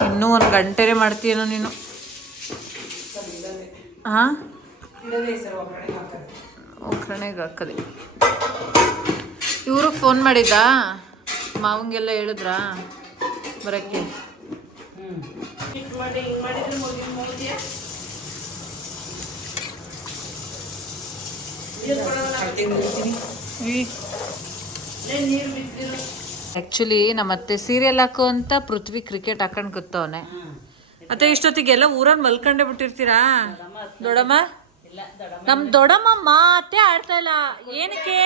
ಇನ್ನೂ ಒಂದು ಗಂಟೆನೇ ಮಾಡ್ತೀಯೇನೋ ನೀನು. ಹಾಂ ಒಗ್ಗರಣೆಗೆ ಹಾಕದೆ. ಇವರು ಫೋನ್ ಮಾಡಿದ್ದ? ಮಾವಂಗೆಲ್ಲ ಹೇಳಿದ್ರಾ? ಬರೋಕ್ಕೆ. ಹಿಂಗ್ ಆ್ಯಕ್ಚುಲಿ ನಮ್ಮ ಅತ್ತೆ ಸೀರಿಯಲ್ ಹಾಕೋ ಅಂತ ಪೃಥ್ವಿ ಕ್ರಿಕೆಟ್ ಹಾಕೊಂಡು ಕೂತವನೆ. ಮತ್ತೆ ಇಷ್ಟೊತ್ತಿಗೆಲ್ಲ ಊರಲ್ಲಿ ಮಲ್ಕೊಂಡೇ ಬಿಟ್ಟಿರ್ತೀರಾ? ದೊಡಮ್ಮ ನಮ್ ದೊಡಮ್ಮ ಮಾತೇ ಆಡ್ತಾ ಇಲ್ಲ. ಏನಕ್ಕೆ?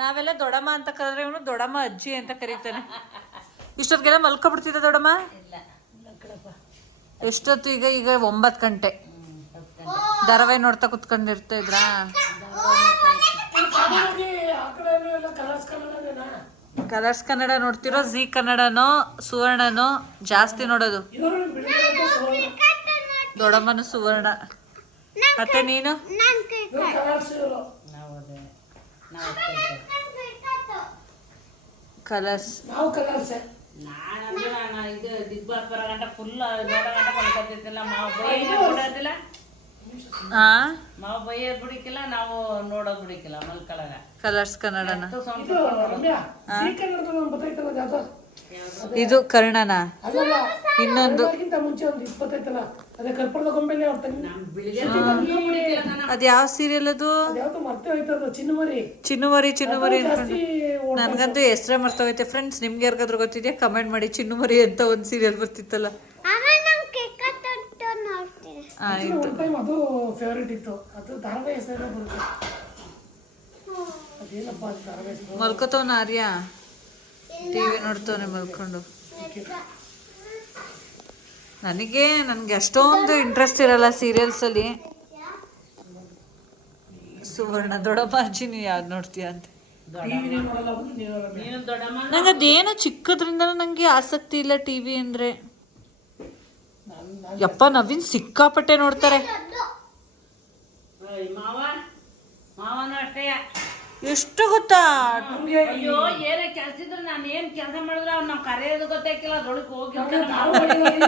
ನಾವೆಲ್ಲ ದೊಡಮ್ಮ ಅಂತ ಕರೆದ್ರೆ ಇವನು ದೊಡಮ್ಮ ಅಜ್ಜಿ ಅಂತ ಕರೀತಾನೆ. ಇಷ್ಟೊತ್ತಿಗೆಲ್ಲ ಮಲ್ಕೊಬಿಡ್ತಿದ್ದ ದೊಡಮ್ಮ ಎಷ್ಟೊತ್ತು ಈಗ ಈಗ ಒಂಬತ್ತು ಗಂಟೆ. ಧಾರಾವಾಹಿ ನೋಡ್ತಾ ಕುತ್ಕೊಂಡಿರ್ತಾ ಇದ್ರಾ? ಕಲರ್ಸ್ ಕನ್ನಡ ನೋಡ್ತಿರೋ ಜಿ ಕನ್ನಡನೋ ಸುವರ್ಣನೋ ಜಾಸ್ತಿ ನೋಡೋದು. ದೊಡಮ್ಮನು ಸುವರ್ಣ. ಮತ್ತೆ ನೀನು? ಕಲರ್ಸ್ ಇದು ಫುಲ್ ಬೈಯೋದು ಬಿಡಿಕಿಲ್ಲ ನಾವು ನೋಡೋದು ಬಿಡಿಕಿಲ್ಲ ಮಲ್ಕೊಳಗ ಕಲರ್ಸ್ ಕನ್ನಡನ. ಇದು ಕರ್ಣನ. ಇನ್ನೊಂದು. ಅದೇ ಯಾವ ಸೀರಿಯಲ್ ಅದು? ಅದು ಚಿನ್ನುವರಿ ಚಿನ್ನುಮರಿ. ಅನ್ಕೊಂಡು. ನನ್ಗಂತೂ ಹೆಸ್ರೇ ಮರ್ತೋಗೈತೆ. ಫ್ರೆಂಡ್ಸ್ ನಿಮ್ಗೆ ಯಾರಿಗಾದ್ರೂ ಗೊತ್ತಿದೆಯಾ? ಕಮೆಂಟ್ ಮಾಡಿ ಚಿನ್ನುಮರಿ ಅಂತ ಒಂದು ಸೀರಿಯಲ್ ಬರ್ತಿತ್ತಲ್ಲ. ಒಂದು ಟೈಮ್ ಅದು ಫೇವ್ರೇಟ್ ಇತ್ತು ಅದು ಧಾರಾವಾಹಿ ಹೆಸರು ಬರುತ್ತೆ. ಅದೇನಪ್ಪ ಅದು ಧಾರಾವಾಹಿ ಹೆಸರು? ಮಲ್ಕೋತವನ ಆರ್ಯ? ಟಿವಿ ನೋಡ್ತವನೆ ಮಲ್ಕೊಂಡು. ನನಗೆ ನನಗೆ ಅಷ್ಟೊಂದು ಇಂಟ್ರೆಸ್ಟ್ ಇರಲ್ಲ ಸೀರಿಯಲ್ಸಲ್ಲಿ ಸುವರ್ಣ ದೊಡ್ಡಪ್ಪ ಅಜ್ಜಿ ನೀವು ಯಾವ್ದು ನೋಡ್ತೀಯ ಅಂತ. ಟಿವಿ ನೋಡಲ್ಲ ನೀನು ನೀನು ದೊಡ್ಡಮ್ಮ ನಂಗೆ ಅದೇನೋ ಚಿಕ್ಕದ್ರಿಂದ ನನಗೆ ಆಸಕ್ತಿ ಇಲ್ಲ ಟಿವಿ ಅಂದರೆ. ಯಪ್ಪ ನವೀನ್ ಸಿಕ್ಕಾಪಟ್ಟೆ ನೋಡ್ತಾರೆ. ಓಯ್ ಮಾವ. ಮಾವನು ಅಷ್ಟೇ ಎಷ್ಟು ಗೊತ್ತಾ? ಅಯ್ಯೋ ಏನೇ ಕೆಲಸ ಇದ್ರೆ ನಾನು ಏನ್ ಕೆಲಸ ಮಾಡಿದ್ರೆ ಅವ್ನು ನಮ್ಮ ಕರೆಯೋದು ಗೊತ್ತಾಯ್ತಿಲ್ಲ ಅದ್ರೊಳಗೆ ಹೋಗಿ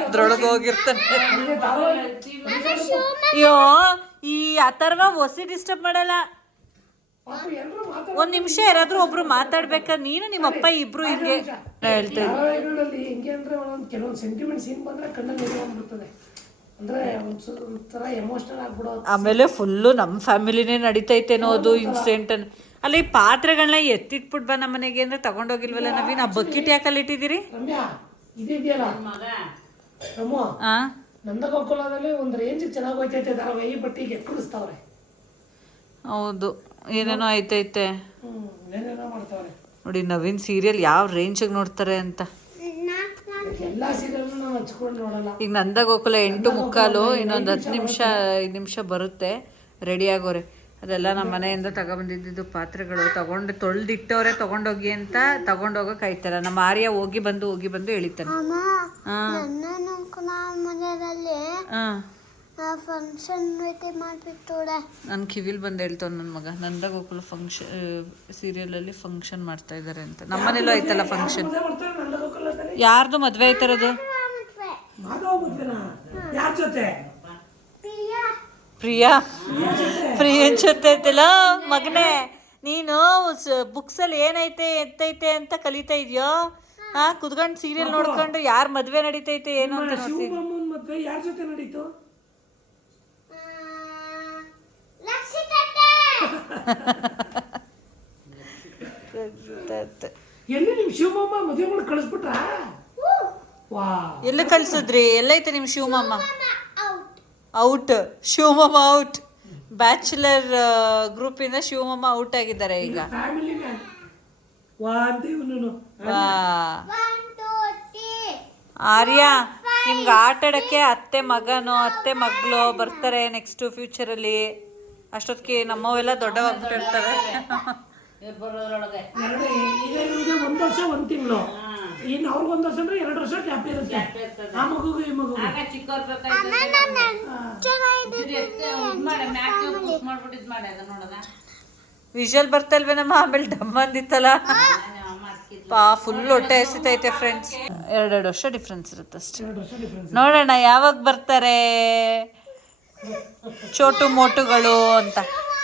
ಅದ್ರೊಳಗೆ ಹೋಗಿರ್ತಾನೆ. ಅಯ್ಯೋ ಈ ಅಥರ್ವ ಒಸಿ ಡಿಸ್ಟರ್ಬ್ ಮಾಡಲ್ಲ. ಒಂದ್ ನಿಮಿಷ ಯಾರಾದ್ರೂ ಒಬ್ರು ಮಾತಾಡ್ಬೇಕಾ? ನೀನು ನಿಮ್ಮಪ್ಪ ಇಬ್ರು ಹಿಂಗೆ ಹೇಳ್ತೇವೆ ಧಾರಾವಾಹಿಗಳಲ್ಲಿ ಹೆಂಗೆ ಅಂದ್ರೆ ಒಂದೊಂದು ಕೆಲವೊಂದು ಸೆಂಟಿಮೆಂಟ್ ಏನು ಬಂದ್ರೆ ಕಣ್ಣಲ್ಲಿ ನೀರು ಬಂದ್ಬಿಡ್ತದೆ ಅಂದ್ರೆ ಒಂಥರ ಎಮೋಷನಲ್ ಆಗ್ಬಿಡೋದು. ಆಮೇಲೆ ಫುಲ್ಲು ನಮ್ಮ ಫ್ಯಾಮಿಲಿನೇ ನಡೀತೈತೇನೋ ಅದು ಇನ್ಸಿಡೆಂಟ್ ಅನ್ ಅಲ್ಲಿ ಈ ಪಾತ್ರೆಗಳನ್ನ ಎತ್ತಿಟ್ಬಿಟ್ ಬಾ ನಮ್ಮ ಮನೆಗೆ ಅಂದ್ರೆ ತಗೊಂಡೋಗಿಲ್ವಲ್ಲ ನವೀನ್? ಆ ಬಕೆಟ್ ಯಾಕಲ್ಲಿ ಇಟ್ಟಿದ್ದೀರಿ? ರಮ್ಯಾ ಇದೆಯಲ್ಲ? ರಮು ಆ? ನಂದಗೋಕುಲದಲ್ಲಿ ಒಂದು ರೇಂಜ್ ಚೆನ್ನಾಗಿ ಹೋಯ್ತೈತೆ ಧಾರಾವಾಹಿ ಬಟ್ ಈಗ ಎಕ್ಕಡಿಸ್ತಾವ್ರೆ ಹೌದು. ಏನೇನೋ ಐತೈತೆ. ನೋಡಿ ನವೀನ್ ಸೀರಿಯಲ್ ಯಾವ ರೇಂಜಿಗೆ ನೋಡ್ತಾರೆ ಅಂತ. ಈಗ ನಂದ ಗೋಕುಲ ಎಂಟು ಮುಕ್ಕಾಲು ಇನ್ನೊಂದು ಹತ್ತು ನಿಮಿಷ ಐದು ನಿಮಿಷ ಬರುತ್ತೆ. ರೆಡಿ ಆಗೋರೆ. ಅದೆಲ್ಲ ನಮ್ಮ ಮನೆಯಿಂದ ತಗೊಬಂದಿದ್ದು ಪಾತ್ರೆಗಳು. ತಗೊಂಡು ತೊಳ್ದಿಟ್ಟವ್ರೆ ತಗೊಂಡೋಗಿ ಅಂತ ತಗೊಂಡೋಗ ಕಾಯ್ತಾರ ನಮ್ಮ ಆರ್ಯ ಹೋಗಿ ಬಂದು ಹೋಗಿ ಬಂದು ಎಳಿತಾನೆ. ಫಂಕ್ಷನ್ ಮಾಡ್ಬಿಟ್ಟೋಳೆ ನನ್ನ ಕಿವಿಲ್ ಬಂದು ಹೇಳ್ತಾವ ನನ್ನ ಮಗ. ನಂದ ಗೋಕುಲ ಫಂಕ್ಷನ್ ಸೀರಿಯಲಲ್ಲಿ ಫಂಕ್ಷನ್ ಮಾಡ್ತಾ ಇದ್ದಾರೆ ಅಂತ. ನಮ್ಮನೇಲೂ ಐತಲ್ಲ ಫಂಕ್ಷನ್ ಯಾರ್ದು ಮದುವೆ ಐತಾರದು ಪ್ರಿಯಾ. ಪ್ರಿಯನ್ ಜೊತೆ. ಐತಲ್ಲ ಮಗನೇ ನೀನು ಬುಕ್ಸಲ್ಲಿ ಏನೈತೆ ಎತ್ತೈತೆ ಅಂತ ಕಲಿತಾ ಇದೆಯೋ? ಹಾ ಕುತ್ಕೊಂಡು ಸೀರಿಯಲ್ ನೋಡ್ಕೊಂಡು ಯಾರ್ ಮದ್ವೆ ನಡೀತೈತೆ ಏನು ಅಂತ ನೋಡ್ತೀನಿ. ಎಲ್ಲಿ ನಿಮ್ ಶಿವಮಮ್ಮ ಮದುವೆ ಮಾಡಿ ಕಳಿಸ್ಬಿಟ್ರ? ವಾ. ಎಲ್ಲಿ ಕಳ್ಸಿದ್ರಿ? ಎಲ್ಲೈತೆ ನಿಮ್ Shivamamma out. Shivamamma out. Bachelor ಗ್ರೂಪಿಂದ Shivamamma out ಆಗಿದ್ದಾರೆ ಈಗ. ಫ್ಯಾಮಿಲಿ ಮ್ಯಾನ್ ವಾ ಅಂತ ಇವನು ವಾ. ಆರ್ಯ ನಿಮ್ಗೆ ಆಟ ಆಡೋಕ್ಕೆ ಅತ್ತೆ ಮಗನೋ ಅತ್ತೆ ಮಗಳು ಬರ್ತಾರೆ ನೆಕ್ಸ್ಟು ಫ್ಯೂಚರಲ್ಲಿ ಅಷ್ಟೊತ್ತಿಗೆ ನಮ್ಮವೆಲ್ಲ ದೊಡ್ಡವಾಗ್ಬಿಟ್ಟಿರ್ತಾರೆ ಬರೋದ್ರೊಳಗೆ. ಎರಡು ಈಗ ನಿಮ್ಗೆ ಒಂದ್ ವರ್ಷ ಒಂದ್ ತಿಂಗಳು. ಇನ್ನು ಅವ್ರಿಗೆ ಒಂದ್ ವರ್ಷ ಅಂದ್ರೆ ಎರಡು ವರ್ಷ ಗ್ಯಾಪ್ ಇರುತ್ತೆ. ಆ ಮಗುಗೂ ಈ ಮಗು ಆಗ ಚಿಕ್ಕವ್ರು ವಿಷಲ್ ಬರ್ತಲ್ವೇ ನಮ್ಮ ಆಮೇಲೆ ಡಮ್ ಅಂದಿತ್ತಲ್ಲ. ಪಾ ಫುಲ್ ಹೊಟ್ಟೆ ಎಸಿತೈತೆ ಫ್ರೆಂಡ್ಸ್ ಎರಡೆರಡು ವರ್ಷ ಡಿಫ್ರೆನ್ಸ್ ಇರುತ್ತೆ ಅಷ್ಟೇ ಎರಡು ವರ್ಷ ಡಿಫ್ರೆನ್ಸ್ ನೋಡೋಣ ಯಾವಾಗ ಬರ್ತಾರೆ? ಚೋಟು ಮೋಟುಗಳು ಅಂತ.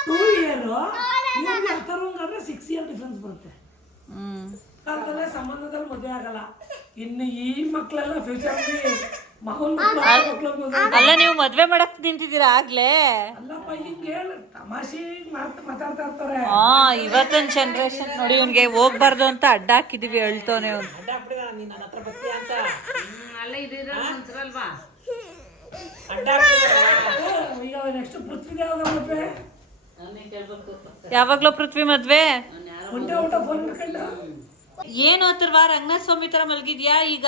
ಟೂ ಇಯರ್ ತರುವಂಗಾದ್ರೆ ಸಿಕ್ಸ್ ಇಯರ್ ಡಿಫ್ರೆನ್ಸ್ ಬರುತ್ತೆ. ಹ್ಮ್. ಕಾಲದಲ್ಲೇ ಸಂಬಂಧದಲ್ಲಿ ಮದುವೆ ಆಗಲ್ಲ. ಇನ್ನು ಈ ಮಕ್ಕಳೆಲ್ಲ ಫ್ಯೂಚರ್ಲಿ ಮಗನ ಅಲ್ಲ ನೀವು ಮದ್ವೆ ಮಾಡಕ್ ನಿಂತಿದ್ದೀರಾ ಆಗ್ಲೇ? ಅಲ್ಲಪ್ಪ ಹಿಂಗೆ ತಮಾಷೆ ಮಾತ್ ಮಾತಾಡ್ತಾ ಇರ್ತಾರೆ. ಹಾ ಇವತ್ತಿನ ಜನ್ರೇಷನ್ ನೋಡಿ ಇವ್ನಿಗೆ ಹೋಗ್ಬಾರ್ದು ಅಂತ ಅಡ್ಡ ಹಾಕಿದೀವಿ ಹೇಳ್ತವನೆ ಅವ್ನು ನೀನ್ ನನ್ನ ಹತ್ರ ಬರ್ತೀಯ ಅಂತ. ಅಲ್ಲೇ ಇದ್ರ ಅನ್ಸರಲ್ವಾ ಅಡ್ಡ ಈಗ ನೆಕ್ಸ್ಟ್ ಪೃಥ್ವಿಗೆ ಯಾವಾಗ ಮದುವೆ ಅವನೇ ಕೇಳ್ಬೇಕು ಯಾವಾಗ್ಲೋ ಪೃಥ್ವಿ ಮದ್ವೆ? ಏನು ಅಥರ್ವ? ರಂಗನಾಥ ಸ್ವಾಮಿ ತರ ಮಲಗಿದ್ಯಾ ಈಗ?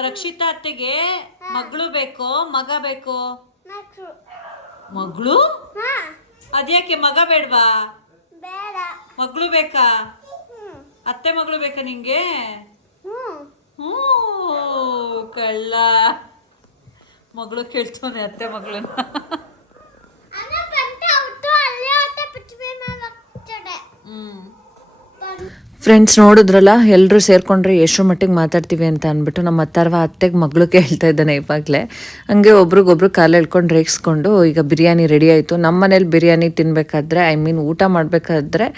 ರಕ್ಷಿತಾ ಅತ್ತೆಗೆ ಮಗಳು ಬೇಕು ಮಗ ಬೇಕು? ಮಗಳು. ಹಾ. ಅದ್ಯಾಕೆ ಮಗ ಬೇಡ್ವಾ? ಬೇಡ. ಮಗಳು ಬೇಕಾ? ಅತ್ತೆ ಮಗಳು ಬೇಕಾ ನಿಂಗೆ? ಹ್ಮ್. ಹ್ಞೂ ಕಳ್ಳ. ಮಗಳು ಕೇಳ್ತಾನೆ ಅತ್ತೆ ಮಗಳನ್ನ ಅನ್ನ ಬಂಟ ಔಟು ಅಲ್ಲೇ ಹೊಟ್ಟೆ ಪೃಥ್ವಿ ಮೇಲೆ ಹೋಗ್ತದೆ ಹ್ಮ್ ಬಂದು ಫ್ರೆಂಡ್ಸ್ ನೋಡಿದ್ರಲ್ಲ ಎಲ್ಲರೂ ಸೇರ್ಕೊಂಡ್ರೆ ಎಷ್ಟು ಮಟ್ಟಿಗೆ ಮಾತಾಡ್ತೀವಿ ಅಂತ ಅಂದ್ಬಿಟ್ಟು ನಮ್ಮ ಅತ್ತರ್ವ ಅತ್ತೆಗೆ ಮಗಳು ಕೇಳ್ತಾ ಇದ್ದಾನೆ ಇವಾಗಲೇ. ಹಂಗೆ ಒಬ್ರಿಗೊಬ್ರು ಕಾಲು ಎಳ್ಕೊಂಡು ರೇಗಿಸ್ಕೊಂಡು, ಈಗ ಬಿರಿಯಾನಿ ರೆಡಿ ಆಯಿತು. ನಮ್ಮ ಮನೇಲಿ ಬಿರಿಯಾನಿ ತಿನ್ನಬೇಕಾದ್ರೆ ಐ ಮೀನ್ ಊಟ ಮಾಡಬೇಕಾದ್ರೆ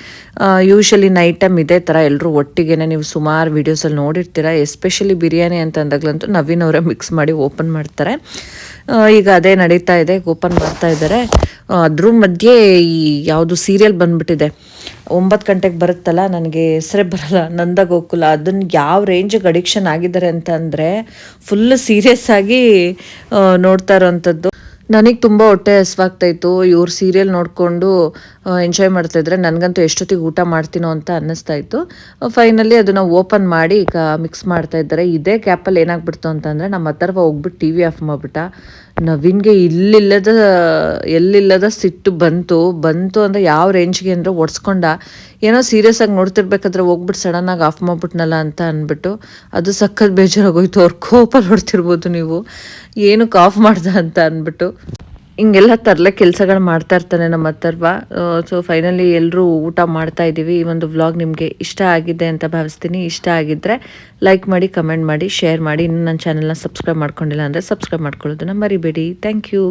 ಯೂಶಲಿ ನೈಟ್ ಟೈಮ್ ಇದೇ ಥರ ಎಲ್ಲರೂ ಒಟ್ಟಿಗೆನೆ ನೀವು ಸುಮಾರು ವೀಡಿಯೋಸಲ್ಲಿ ನೋಡಿರ್ತೀರ. ಎಸ್ಪೆಷಲಿ ಬಿರಿಯಾನಿ ಅಂತ ಅಂದಾಗಲಂತೂ ನವೀನ್ ಅವರೇ ಮಿಕ್ಸ್ ಮಾಡಿ ಓಪನ್ ಮಾಡ್ತಾರೆ. ಈಗ ಅದೇ ನಡೀತಾ ಇದೆ ಓಪನ್ ಮಾಡ್ತಾ ಇದ್ದಾರೆ ಅದ್ರ ಮಧ್ಯೆ ಈ ಯಾವುದು ಸೀರಿಯಲ್ ಬಂದ್ಬಿಟ್ಟಿದೆ. ಒಂಬತ್ತು ಗಂಟೆಗೆ ಬರುತ್ತಲ್ಲ, ನನಗೆ ಹೆಸರೇ ಬರಲ್ಲ. ನಂದ ಗೋಕುಲ. ಅದನ್ನು ಯಾವ ರೇಂಜಿಗೆ ಅಡಿಕ್ಷನ್ ಆಗಿದ್ದಾರೆ ಅಂತ ಅಂದರೆ ಫುಲ್ ಸೀರಿಯಸ್ ಆಗಿ ನೋಡ್ತಾ ಇರೋವಂಥದ್ದು ನನಗೆ ತುಂಬ ಹೊಟ್ಟೆ ಹಸ್ವಾಗ್ತಾ ಇತ್ತು ಇವ್ರು ಸೀರಿಯಲ್ ನೋಡಿಕೊಂಡು ಎಂಜಾಯ್ ಮಾಡ್ತಾಯಿದ್ರೆ ನನಗಂತೂ ಎಷ್ಟೊತ್ತಿಗೆ ಊಟ ಮಾಡ್ತೀನೋ ಅಂತ ಅನ್ನಿಸ್ತಾ ಇತ್ತು ಫೈನಲಿ ಅದನ್ನು ಓಪನ್ ಮಾಡಿ ಈಗ ಮಿಕ್ಸ್ ಮಾಡ್ತಾ ಇದ್ದಾರೆ ಇದೇ ಕ್ಯಾಪಲ್ಲಿ ಏನಾಗ್ಬಿಡ್ತು ಅಂತಂದರೆ ನಮ್ಮ ಹತ್ತರವ ಹೋಗ್ಬಿಟ್ಟು ಟಿ ವಿ ಆಫ್ ಮಾಡಿಬಿಟ್ಟ. ನವೀನ್ಗೆ ಇಲ್ಲಿಲ್ಲದ, ಎಲ್ಲಿಲ್ಲದ ಸಿಟ್ಟು ಬಂತು. ಬಂತು ಅಂದರೆ ಯಾವ ರೇಂಜ್ಗೆ ಅಂದರೆ ಒಡ್ಸ್ಕೊಂಡ ಏನೋ ಸೀರಿಯಸ್ ಆಗಿ ನೋಡ್ತಿರ್ಬೇಕಾದ್ರೆ ಹೋಗ್ಬಿಟ್ಟು ಸಡನ್ನಾಗಿ ಆಫ್ ಮಾಡ್ಬಿಟ್ನಲ್ಲ ಅಂತ ಅಂದ್ಬಿಟ್ಟು ಅದು ಸಖತ್ ಬೇಜಾರಾಗೋಯ್ತು. ಅವ್ರ ಕೋಪ ನೋಡ್ತಿರ್ಬೋದು ನೀವು. ಏನಕ್ಕೆ ಆಫ್ ಮಾಡ್ದ ಅಂತ ಅಂದ್ಬಿಟ್ಟು ಹಿಂಗೆಲ್ಲ ತರಲೆ ಕೆಲಸಗಳು ಮಾಡ್ತಾ ಇರ್ತಾನೆ ನಮ್ಮ ಹತ್ತರ್ವ ಸೊ ಫೈನಲಿ ಎಲ್ಲರೂ ಊಟ ಮಾಡ್ತಾ ಇದ್ದೀವಿ ಈ ಒಂದು ವ್ಲಾಗ್ ನಿಮಗೆ ಇಷ್ಟ ಆಗಿದೆ ಅಂತ ಭಾವಿಸ್ತೀನಿ. ಇಷ್ಟ ಆಗಿದ್ದರೆ ಲೈಕ್ ಮಾಡಿ ಕಮೆಂಟ್ ಮಾಡಿ ಶೇರ್ ಮಾಡಿ. ಇನ್ನು ನನ್ನ ಚಾನಲ್ನ ಸಬ್ಸ್ಕ್ರೈಬ್ ಮಾಡ್ಕೊಂಡಿಲ್ಲ ಅಂದರೆ ಸಬ್ಸ್ಕ್ರೈಬ್ ಮಾಡ್ಕೊಳ್ಳೋದನ್ನ ಮರಿಬೇಡಿ. Thank you